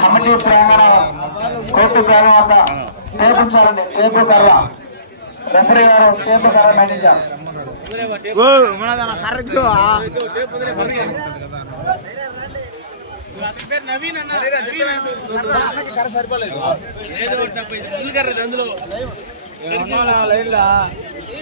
Committee ప్రాంగణం court ప్రాంగణం వద్ద చేపించాలండి. టేపు కర్ర రెఫరీ గారు టేపు కర్ర మేనేజర్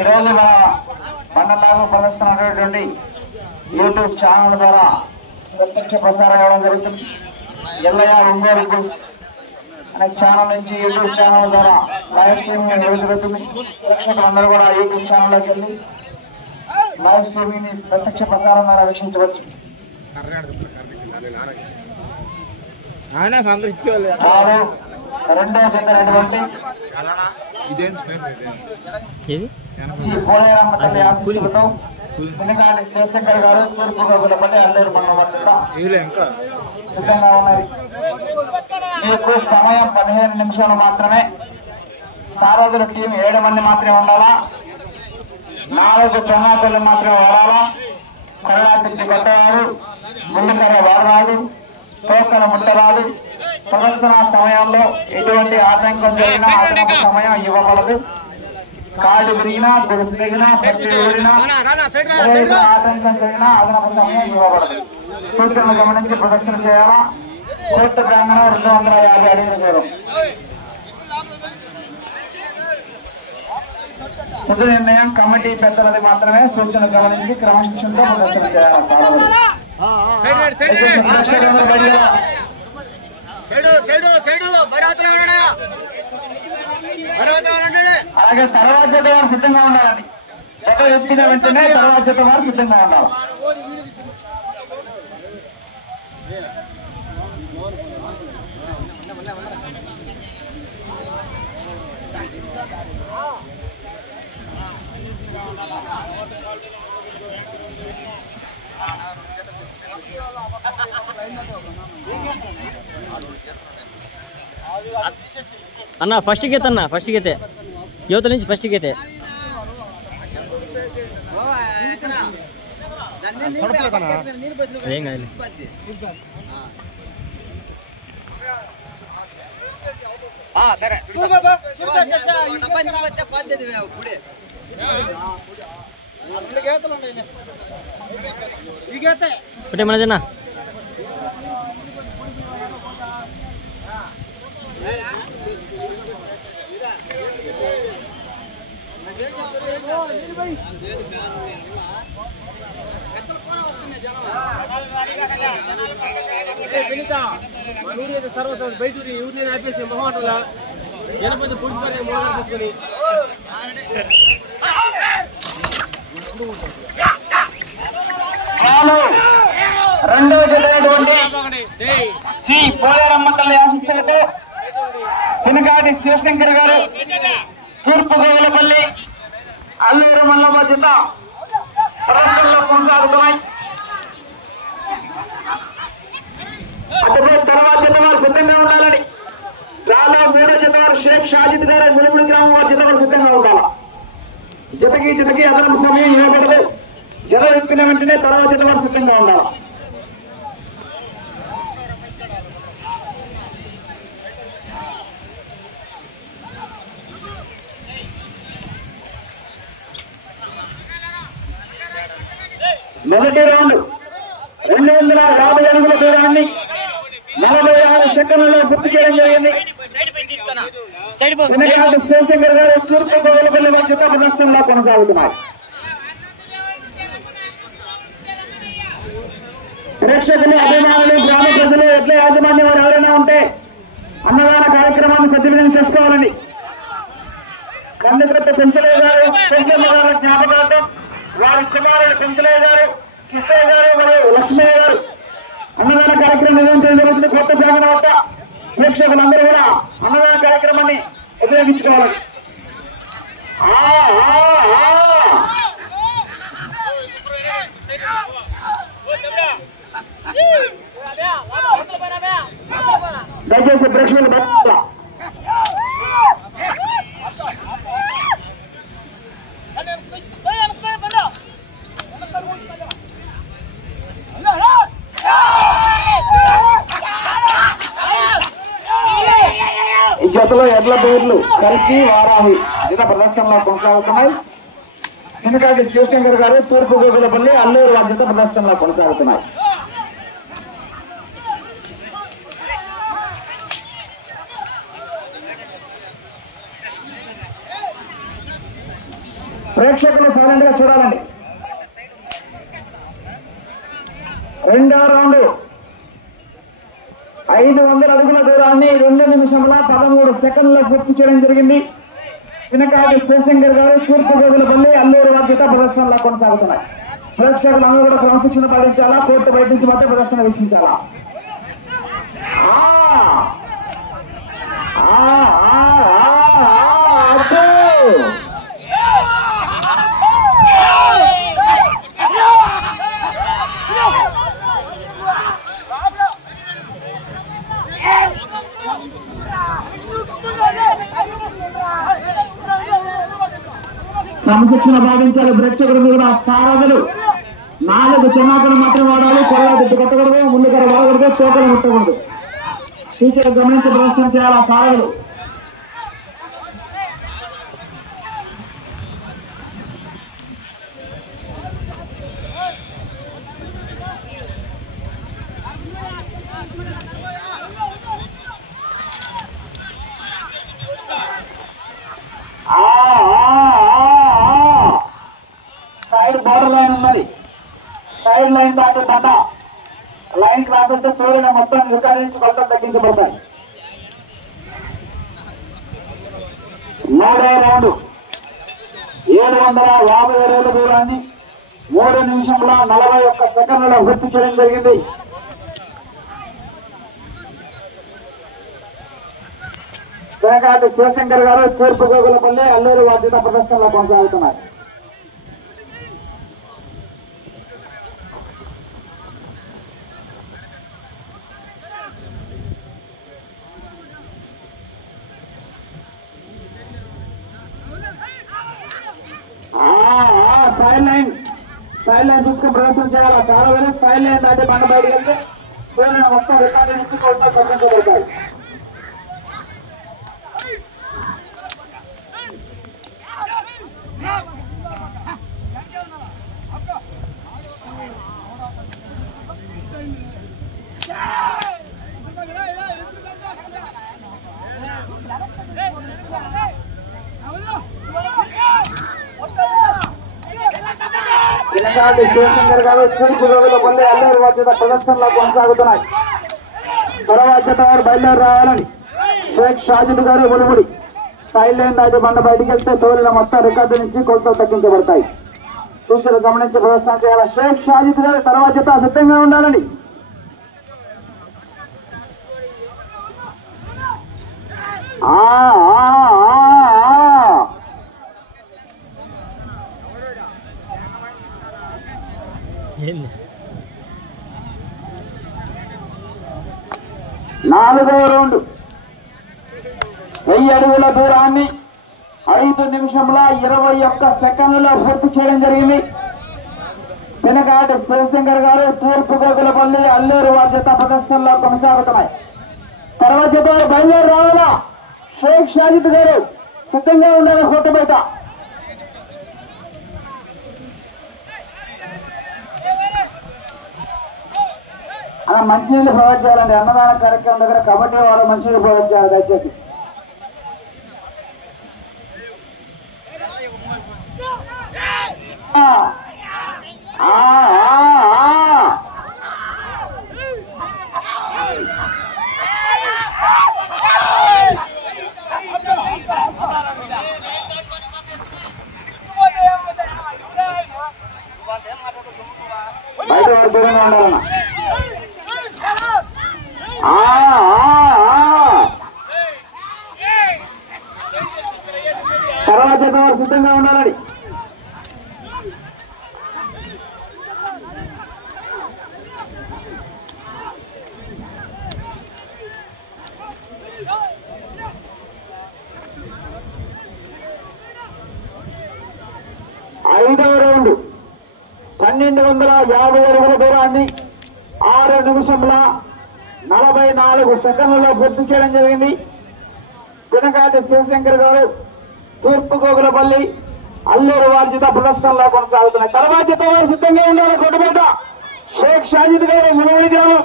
ఈరోజు మన మండలాలు ప్రదర్శిస్తున్నటువంటి యూట్యూబ్ ఛానల్ ద్వారా ప్రత్యక్ష ప్రసారం ఇవ్వడం జరుగుతుంది. ఎల్లయ్య ఒంగోలు బుల్స్ అనే ఛానల్ నుంచి యూట్యూబ్ ఛానల్ ద్వారా లైవ్ స్ట్రీమింగ్ ఇవ్వడం జరుగుతుంది. ప్రేక్షకులందరూ కూడా యూట్యూబ్ ఛానల్లోకి వెళ్ళి లైవ్ స్ట్రీమింగ్ ని ప్రత్యక్ష ప్రసారం ద్వారా వీక్షించవచ్చు. రెండవ జతటువంటి శ్రీ పోలేరమ్మ తల్లి ఆశీస్సులతో పినగాలి శివశంకర్ గారు తూర్పు గోగులపల్లి అల్లూరు మండలం సిద్ధంగా ఉన్నది. మీకు సమయం 15 నిమిషాలు మాత్రమే. సారథుల టీం 7 మంది మాత్రమే ఉండాలా. 4 చెన్నాపల్లి మాత్రమే వాడాలా. కరడా తిట్టి కొట్టరాదు, ముందుకర వాడరాదు, తోకల ముట్టరాదు. ప్రదర్శన సమయంలో ఎటువంటి ఆటంకం జరిగినా అదనపు సమయం ఇవ్వబడదు. కాళ్ళు విరిగినా, గొలుసు తెగినా, పట్టి ఊడినా, ఆటంకం జరిగినా అదనపు సమయం ఇవ్వబడదు. సూచనలు గమనించి ప్రదర్శన చేయాలా. కోర్టు ప్రాంగణం 250 అడుగుల దూరం. పొద్దు నిర్ణయం కమిటీ పెద్దలది మాత్రమే. సూచన గమనించి క్రమశిక్షణతో ప్రదర్శన చేయాలి. అలాగే తర్వాత జత వారు సిద్ధంగా ఉండాలండి. జత ఎత్తిన వెంటనే తర్వాత జత వారు సిద్ధంగా ఉండాలి. అన్న ఫస్ట్ గీత అన్న ఫస్ట్ గీతే యువత నుంచి ఫస్ట్ గీతే ఏం కాదు. ఒకటే మనదేనా सर्व बैठूरी यूनियन आपेसी मोहटला जनपद पुलिस मोहन రెండవ జతటువంటి శ్రీ పోలేరమ్మ తల్లి ఆశీస్సులతో పినకాటి శివశంకర్ గారు తూర్పు గోగులపల్లి అల్లూరు మల్లమ్మ జత ప్రదర్శనలో కొనసాగుతున్నాయి. అటుపై తర్వాత జత వారు సిద్ధంగా ఉండాలని. రాలో 3వ జత వారు షేక్ షాజిద్ గారు మునుగుడి గ్రామం వారి జత వారు సిద్ధంగా ఉండాలి. జతకి అదనపు సమయం ఇవ్వబడదు. జత ఎత్తిన వెంటనే తర్వాత జత వారు సిద్ధంగా ఉండాలి. మొదటి రౌండ్ 250 అడుగుల దూరాన్ని 46 సెకండ్లలో పూర్తి చేయడం జరిగింది. శివశంకర్ గారు తూర్పు గోగులపల్లి వారి జత ప్రదర్శనలో కొనసాగుతున్నాయి. ప్రేక్షకులు, అభిమానులు, గ్రామ ప్రజలు, ఎడ్ల యాజమాన్యం వారు ఎవరైనా ఉంటే అన్నదాన కార్యక్రమాన్ని సద్వినియోగం చేసుకోవాలని కందుకట్ట పెంచలయ్య గారు పెంచమ్మ గారు జ్ఞాపకార్థం వారి కుమారుడు పెంచలయ్య గారు, కిషయ్య గారు మరియు లక్ష్మయ్య గారు అన్నదాన కార్యక్రమం నిర్వహించడం జరుగుతుంది. కొత్త ప్రాంగణం వద్ద ప్రేక్షకులందరూ కూడా అన్నదాన కార్యక్రమాన్ని ఉపయోగించుకోవాలి. దయచేసి ప్రేక్షకులు జతలో ఎడ్ల పేర్లు కలిసి వారాహి జత ప్రదర్శనలో కొనసాగుతున్నాయి. వెనకాటి శివశంకర్ గారు తూర్పు గోగులపల్లి అల్లూరు వారి జత ప్రదర్శనలో కొనసాగుతున్నాయి. ప్రేక్షకులు సైలెంట్ గా చూడాలండి. రెండో రౌండ్ 500 అడుగుల దూరాన్ని 2 నిమిషముల 13 సెకండ్లలో పూర్తి చేయడం జరిగింది. వెనకాటి శివశంకర్ గారు తూర్పు గోగులపల్లి అల్లూరు వారి జత ప్రదర్శనలో కొనసాగుతున్నాయి. ప్రేక్షకులందరూ కూడా క్రమశిక్షణ పాటించాలా, కోర్టు బయట నుంచి మాత్రం ప్రదర్శన వీక్షించాలా. క్రమశిక్షణ భావించాలి. ప్రేక్షకులు కూడా సారథులు 4 చెన్నాకలు మాత్రం వాడాలి. కొరగా కొట్టకూడదు, ముందుకర వాడకూడదు, తోకలు ముట్టకూడదు. టీచర్ గమనించి ప్రదర్శన చేయాలి. సారథులు సైడ్ బోర్డర్ లైన్ ఉన్నది. సైడ్ లైన్ దాటి బండ లైన్ క్రాస్ అయితే తోడిన మొత్తం నిర్ధారించి కొత్త తగ్గించబడతాయి. 3వ రౌండ్ 750 అడుగుల దూరాన్ని 3 నిమిషముల 41 సెకండ్లలో పూర్తి చేయడం జరిగింది. వెనకాటి శివశంకర్ గారు తూర్పు గోగులపల్లి అల్లూరు వారి జత ప్రదర్శనలో కొనసాగుతున్నారు. సైడ్ లైన్ చూసుకుని ప్రదర్శన చేయాలి. సారథులు సైడ్ లైన్ దాటి బండ బయటకు వెళ్తే సూర్యుడు మొత్తం రికార్డు నుంచి కొత్త తగ్గించబడతాయి. వెనకాటి శివశంకర్ గారు తూర్పు గోగులపల్లి అల్లూరు వారి జత ప్రదర్శనలో కొనసాగుతున్నాయి. తర్వాత జత వారు బయలుదేరి రావాలని షేక్ షాజిద్ గారు ములుముడి సైడ్ లైన్ దాటి బండ బయటికి వెళ్తే తోలిన మొత్తం రికార్డు నుంచి కొలతలు తగ్గించబడతాయి. చూసిన గమనించి ప్రదర్శన చేయాలి. షేక్ షాజిద్ గారు తర్వాత జత సిద్ధంగా ఉండాలని. నాలుగవ రౌండ్ 1000 అడుగుల దూరాన్ని 5 నిమిషముల 21 సెకండ్లలో పూర్తి చేయడం జరిగింది. వెనకాటి శివశంకర్ గారు తూర్పు గోగులపల్లి అల్లూరు వారి జత ప్రదర్శనలో కొనసాగుతున్నాయి. తర్వాత జత బయలుదేరి రావాలా. షేక్ షాజిద్ గారు సిద్ధంగా ఉండాలి. కోట బయట అలా మంచినీళ్ళు ప్రొవైడ్ చేయాలండి. అన్నదాన కార్యక్రమం దగ్గర కమిటీ వాళ్ళు మంచినీళ్ళు ప్రొవైడ్ చేయాలి దయచేసి. బయట వారు దూరంగా ఉండాలన్నా. తర్వాత వారు సిద్ధంగా ఉండాలని. ఐదవ రౌండ్ 1250 అడుగుల దూరాన్ని 6 నిమిషముల 44 సెకండ్లలో పూర్తి చేయడం జరిగింది. పినకాటి శివశంకర్ గారు తూర్పు గోగులపల్లి అల్లూరు వారి చేత ప్రదర్శనలో కొనసాగుతున్నాయి. తర్వాత జత వారు సిద్ధంగా ఉండాలి. కొట్టబెట్ట షేక్ షాజిద్ గారు మునవడి గ్రామం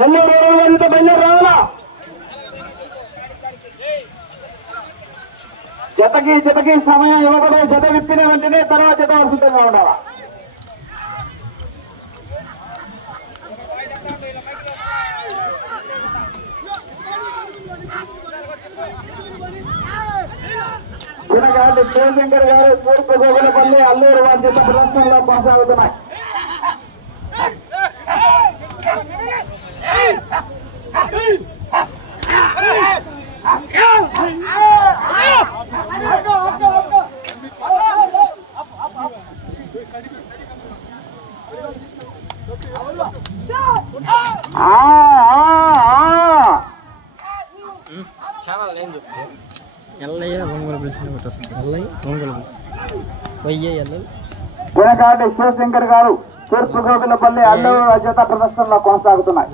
నెల్లూరు వారి చేత బయలుదేరి రావాలా. జతకి సమయం ఇవ్వబడదు. జత విప్పిన వెంటనే తర్వాత జత వారు సిద్ధంగా ఉండాలా. పినకాటి శివశంకర్ గారు తూర్పు గోగులపల్లి అల్లూరు వారి చేత ప్రదర్శనలో కొనసాగుతున్నాయి. పినకాటి శివశంకర్ గారు తూర్పు గోగులపల్లి అల్లూరు రజత ప్రదర్శనలో కొనసాగుతున్నాయి.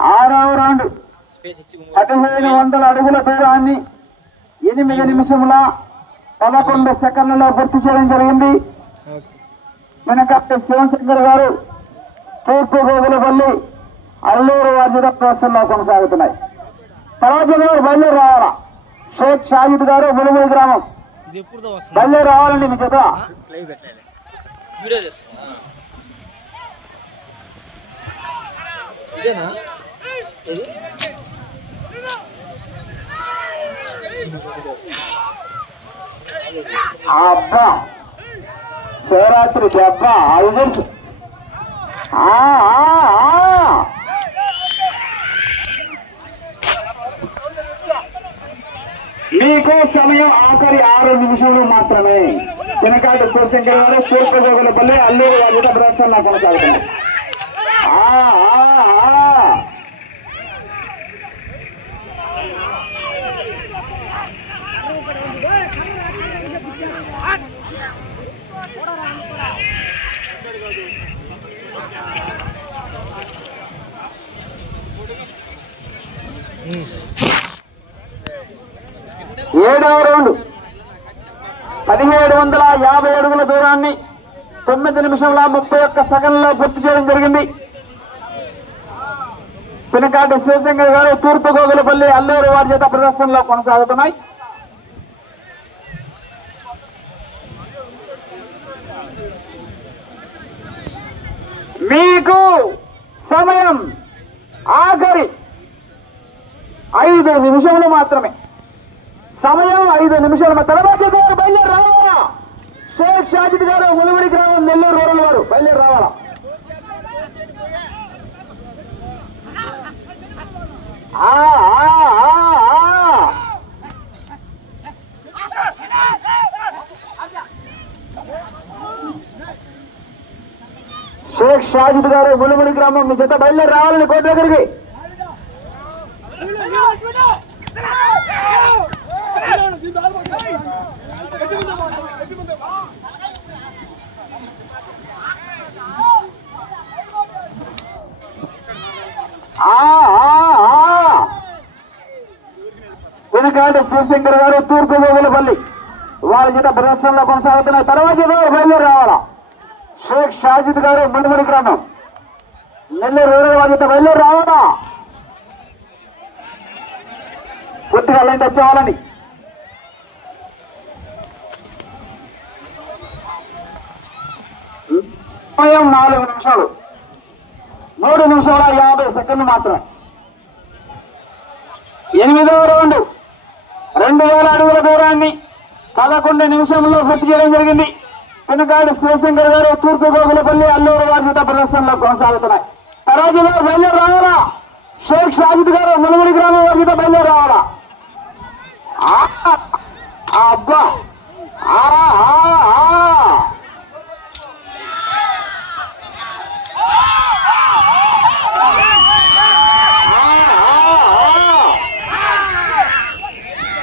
6వ రౌండ్ 1500 అడుగుల దూరాన్ని 8 నిమిషముల 11 సెకండ్లలో పూర్తి చేయడం జరిగింది. పినకాటి శివశంకర్ గారు తూర్పు గోగులపల్లి అల్లూరు రజత ప్రదర్శనలో కొనసాగుతున్నాయి. తర్వాత వారు బయలుదేరి రావాలా. షేక్ షాజిద్ గారు ములుమూడి గ్రామం బయలుదేరి రావాలండి. మీ చేత అబ్బా శివరాత్రి దెబ్బ అది తెలుసు. మీకు సమయం ఆఖరి 6 నిమిషాలు మాత్రమే. పినకాటి శివశంకర్ గారు తూర్పు గోగులపల్లి అల్లూరు వారి ప్రదర్శనలో కొనసాగుతున్నారు. ఏడవ రౌండ్ 1750 అడుగుల దూరాన్ని 9 నిమిషముల 31 సెకండ్లలో పూర్తి చేయడం జరిగింది. పినకాటి శివశంకర్ గారు తూర్పు గోగులపల్లి అల్లూరు వారి చేత ప్రదర్శనలో కొనసాగుతున్నాయి. మీకు సమయం ఆఖరి 5 నిమిషములు మాత్రమే. సమయం 5 నిమిషాలు. తర్వాత బయలుదేరి రావాలా. షేక్ షాజిద్ గారు ములుమూడి గ్రామం నెల్లూరు రూరల్ వారు బయలుదేరి రావాలా. షేక్ షాజిద్ గారు ములుమూడి గ్రామం మీ జత బయలుదేరి రావాలని కోట దగ్గరికి. పినకాటి శివశంకర్ గారు తూర్పు గోగులపల్లి వారి చేత ప్రదర్శనలో కొనసాగుతున్నాయి. తర్వాత బయలుదేరి రావాలా. షేక్ షాజిద్ గారు ములుమూడి గ్రామం నెల్లూరు రూరల్ వారి చేత బయలుదేరి రావాలా. పూర్తిగా లైన్ వచ్చేవాళ్ళని. సమయం 4 నిమిషాలు 3 నిమిషాల 50 సెకండ్లు మాత్రమే. 8వ రౌండ్ 2000 అడుగుల దూరాన్ని 11 నిమిషంలో పూర్తి చేయడం జరిగింది. పినకాటి శివశంకర్ గారు తూర్పు గోగులపల్లి అల్లూరు వారి చేత ప్రదర్శనలో కొనసాగుతున్నాయి. తర్వాత వారు బయలుదేరి రావాలా. షేక్ షాజిద్ గారు ములుమూడి గ్రామం వారి చేత బయలుదేరి రావాలా. అబ్బా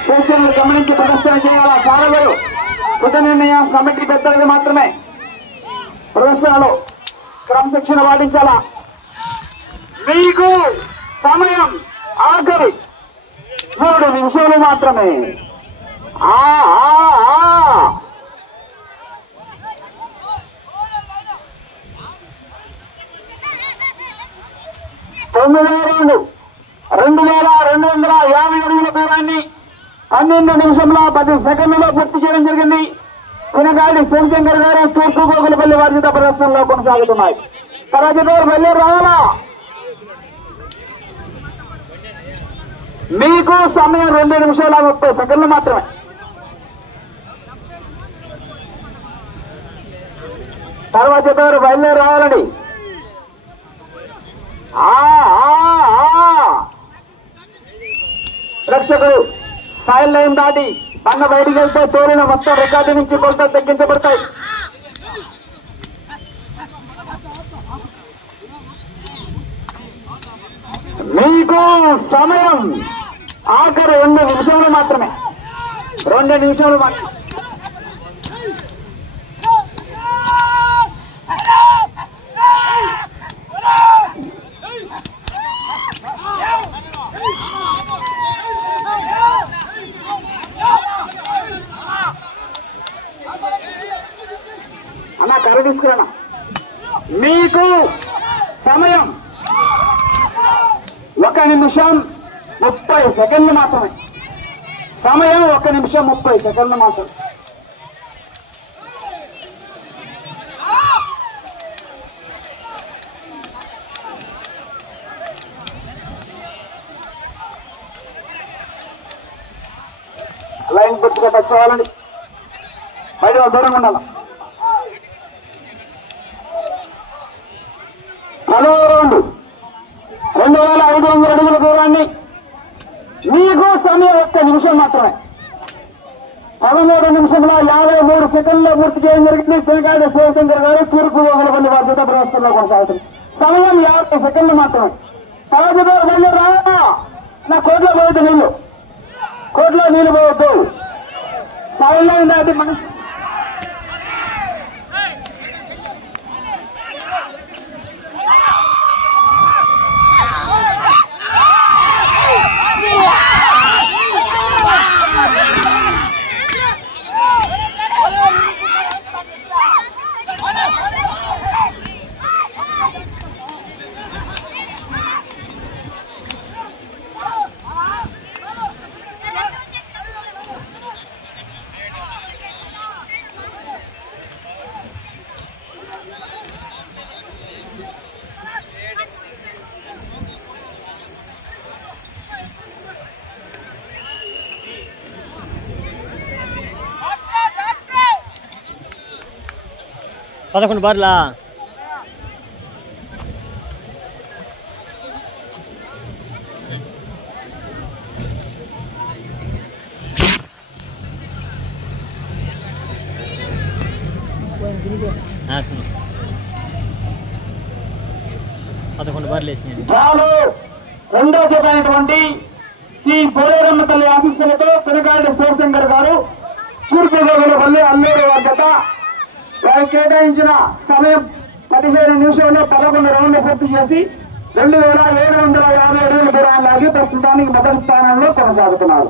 సూచనలు గమనించి ప్రదర్శన చేయాలా. సారథులు తుది నిర్ణయం కమిటీ పెద్దలది మాత్రమే. ప్రదర్శనలో క్రమశిక్షణ పాటించాలా. మీకు సమయం ఆఖరి 3 నిమిషాలు మాత్రమే. తొమ్మిదవ రౌండ్ 2250 అడుగుల దూరాన్ని 12 నిమిషంలో 10 సెకండ్లలో పూర్తి చేయడం జరిగింది. పినగాడి శివశంకర్ గారు తూర్పు గోగులపల్లి వారి చేత ప్రదర్శనలో కొనసాగుతున్నాయి. తర్వాత వెళ్ళి రావాలా. మీకు సమయం 2 నిమిషాల 30 సెకండ్లు మాత్రమే. తర్వాత బయలుదేరి రావాలండి. ప్రేక్షకులు సైడ్ లైన్ దాటి బండ బయటికి వెళ్తే తోలిన మొత్తం రికార్డు నుంచి కొలతలు తగ్గించబడతాయి. మీకు సమయం ఆఖరి 2 నిమిషాలు మాత్రమే. 2 నిమిషాలు మాత్రమే. అన్నా కర్ర తీసుకురానా. మీకు సమయం 1 నిమిషం 30 సెకండ్లు మాత్రమే. సమయం 1 నిమిషం 30 సెకండ్లు మాత్రమే. లైన్ పూర్తిగా టచ్ అవ్వాలండి. బయట దూరంగా ఉండాలి. 10వ రౌండ్ 2500 అడుగుల దూరాన్ని మీకు సమయం 1 నిమిషం మాత్రమే. 13 నిమిషంలో 53 సెకండ్లో పూర్తి చేయడం జరిగింది. పినగాడి శివశంకర్ గారు తూర్పు గోగులపల్లి వారి చేత ప్రదర్శనలో కొనసాగుతుంది. సమయం 50 సెకండ్లు మాత్రమే. తర్వాత వెళ్ళి రావా. నా కోట్లో పోవద్దు నీళ్లు. కోట్లో నీళ్లు పోవద్దు. సైడ్ లైన్ దాటి మనసు పదకొండు బార్లా పదకొండు బార్లు వేసినాయి. రెండో జత అయినటువంటి శ్రీ పోలేరమ్మ తల్లి ఆశీస్సులతో పినగాడి శివశంకర్ గారు తూర్పు గోగులపల్లి అల్లూరు వారి జత వారికి కేటాయించిన సమయం 15 నిమిషాల్లో 11 రౌండ్లు పూర్తి చేసి 2750 అడుగుల దూరాన్ని లాగి ప్రస్తుతానికి మొదటి స్థానంలో కొనసాగుతున్నారు.